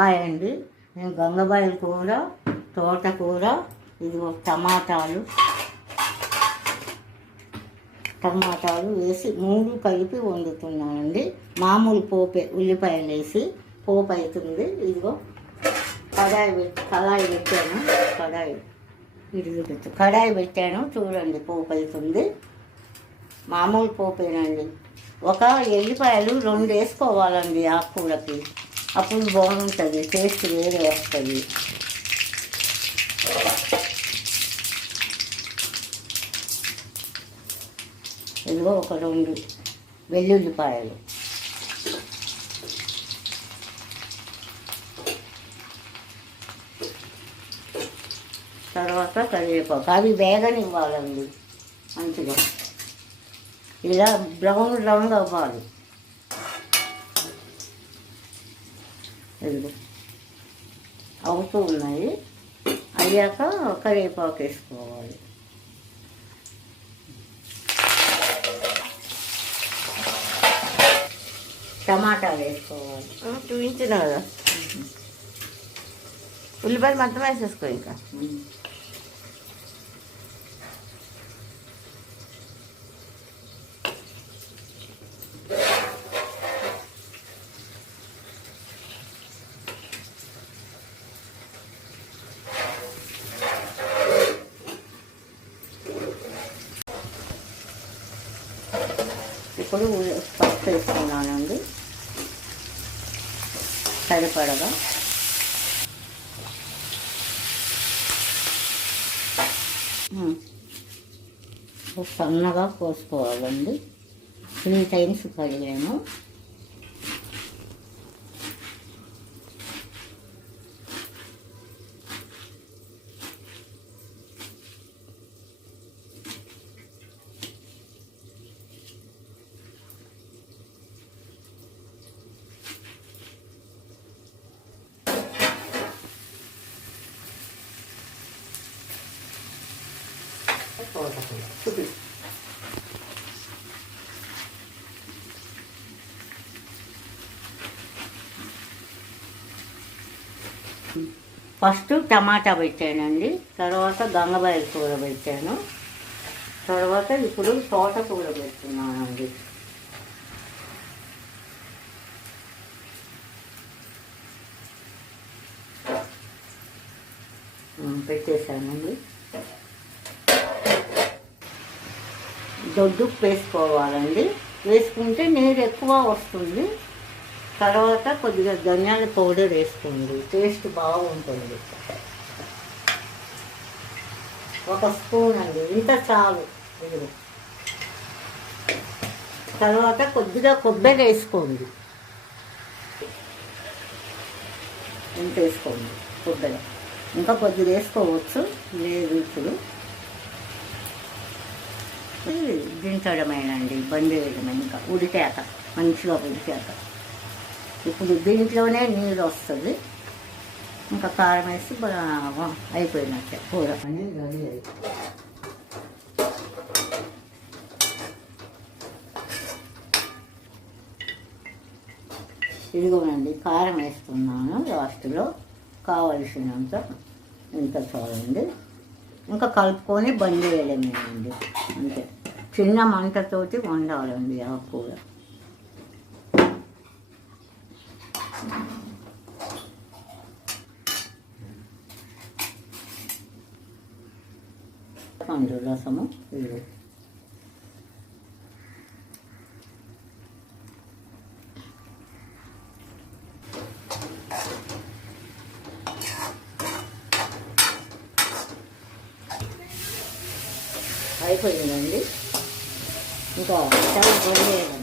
Hi అండి. నేను గంగబాయిల కూర, తోటకూర, ఇదిగో టమాటాలు వేసి మూడు కలిపి వండుతున్నానండి. మామూలు పోపే, ఉల్లిపాయలు వేసి పోపు అవుతుంది. ఇదిగో కడాయి పెట్టాను. కడాయి పెట్టాను చూడండి, పోపు అవుతుంది. మామూలు పోపేనండి. ఒక ఎల్లిపాయలు 2 వేసుకోవాలండి ఆకుకూరకి, అప్పుడు బాగుంటుంది, టేస్ట్ వేరే వస్తుంది. ఇదిగో ఒక 2 వెల్లుల్లిపాయలు, తర్వాత కరివేపాకు. అవి వేగనివ్వాలండి మంచిగా, ఇలా బ్రౌన్ అవ్వాలి. ఇదిగో అవుతూ ఉన్నాయి. అయ్యాక కరివేపాకు వేసుకోవాలి. టమాటాలు వేసుకోవాలి. చూపించిన కదా, ఉల్లిపాయలు మొత్తం వేసేసుకో. ఇంకా ఇప్పుడు పసుపు వేసుకున్నానండి సరిపడగా. సన్నగా కోసుకోవాలండి. 3 టైమ్స్ కడిగాను. ఫస్ట్ టమాటా పెట్టానండి, తర్వాత గంగబాయిల కూర పెట్టాను, తర్వాత ఇప్పుడు తోటకూర పెడుతున్నానండి. పెట్టేశానండి. దొడ్డుకు వేసుకోవాలండి. వేసుకుంటే నీరు ఎక్కువ వస్తుంది. తర్వాత కొద్దిగా ధనియాల పౌడర్ వేసుకోండి, టేస్ట్ బాగుంటుంది. 1 స్పూన్ అండి, ఇంత చాలు. ఇది తర్వాత కొద్దిగా కొబ్బరి వేసుకోండి, ఇంత వేసుకోండి కొబ్బరి. ఇంకా కొద్దిగా వేసుకోవచ్చు, లేదు ఇప్పుడు దించడమేనండి, బంద్ చేయడమే. ఇంకా ఉడికాక, మంచిగా ఉడికాక ఇప్పుడు దీంట్లోనే నీరు వస్తుంది. ఇంకా కారం వేసి అయిపోయినట్టే కూర అని రెడీ అయిపోయింది. ఇదిగోనండి కారం వేస్తున్నాను లాస్ట్లో, కావలసినంత ఇంత చాలండి. ఇంకా కలుపుకొని బంద్ చేయడమేనండి, అంతే. చిన్న మంటతోటి వండాలండి ఆ కూర. పండు రసము ఇది అయిపోయిందండి. ఇంకా స్టవ్ బంద్ చేయడం.